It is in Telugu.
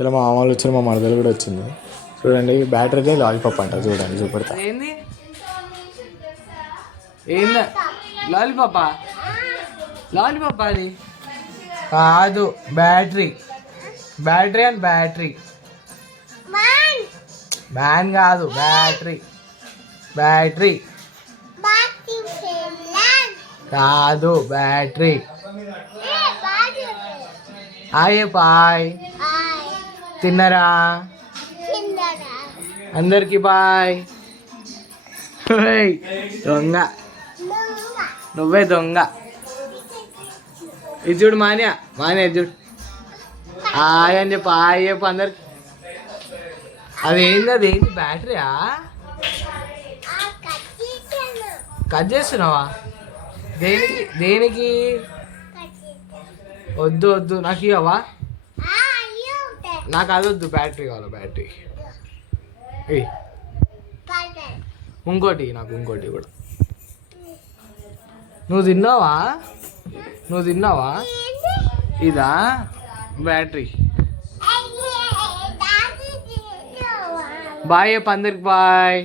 ఇలా మా మామూలు వచ్చారు, మా మరదలు కూడా వచ్చింది. చూడండి బ్యాటరీ లాలీపాప్ అంట. చూడండి చూపెడతా. ఏంది ఏంది లాలీపాపా? లాలీపాపా అది కాదు, battery. Battery and battery man కాదు, బ్యాటరీ. బ్యాటరీ కాదు, బ్యాటరీ. Hi boy. తిన్నరా? అందరికి బాయ్. దొంగ, నువ్వే దొంగ. ఇది చూడు మాన్యా, మాన్యా చూడు. హాయ్ అని చెప్పు, హాయ్ చెప్పు అందరికి. అదేంది అదేంటి బ్యాటరీయా? కట్ చేస్తున్నావా? దేనికి దేనికి? వద్దు వద్దు, నాకు ఇవ్వవా? నాకు అది వద్దు, బ్యాటరీ కావాలి, బ్యాటరీ. ఇంకోటి నాకు, ఇంకోటి కూడా. నువ్వు తిన్నావా? నువ్వు తిన్నావా? ఇదా బ్యాటరీ? బాయ్ చెప్పు అందరికి బాయ్.